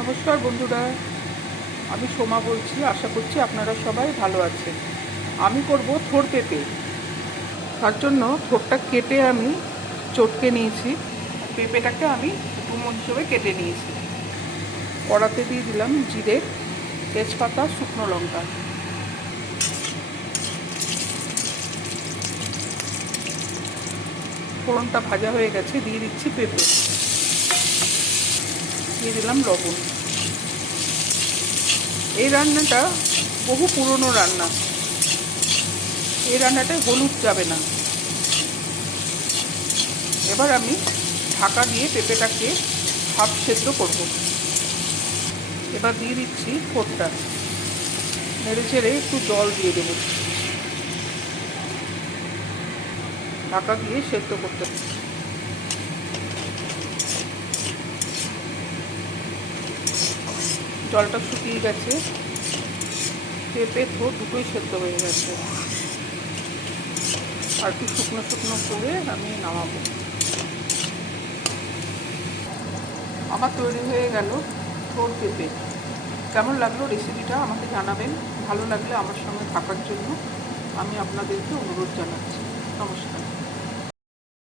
নমস্কার বন্ধুরা, আমি সোমা বলছি। আশা করছি আপনারা সবাই ভালো আছেন। আমি করব থোড় পেঁপে। তার জন্য থোড়টা কেটে আমি চটকে নিয়েছি। পেঁপেটাকে আমি ডুমো হিসেবে কেটে নিয়েছি। কড়াতে দিয়ে দিলাম জিরে, তেজপাতা, শুকনো লঙ্কা। ফোড়নটা ভাজা হয়ে গেছে, দিয়ে দিচ্ছি পেঁপে, দিয়ে দিলাম লবণ। এই রান্নাটা বহু পুরনো রান্না। এই রান্নাটায় হলুদ যাবে না। এবার আমি ঢাকা দিয়ে পেঁপেটাকে হাফ সেদ্ধ করব। এবার দিয়ে দিচ্ছি থোড়টা, নেড়ে চেড়ে একটু জল দিয়ে দেবো। ঢাকা দিয়ে সেদ্ধ করতে হবে। জলটা শুকিয়ে গেছে, পেঁপে থোড় দুটোই সেদ্ধ হয়ে গেছে। আর একটু শুকনো শুকনো করে আমি নামাবো। আমার তৈরি হয়ে গেল থোড় পেঁপে। কেমন লাগলো রেসিপিটা আমাকে জানাবেন। ভালো লাগলে আমার সঙ্গে থাকার জন্য আমি আপনাদেরকে অনুরোধ জানাচ্ছি। নমস্কার।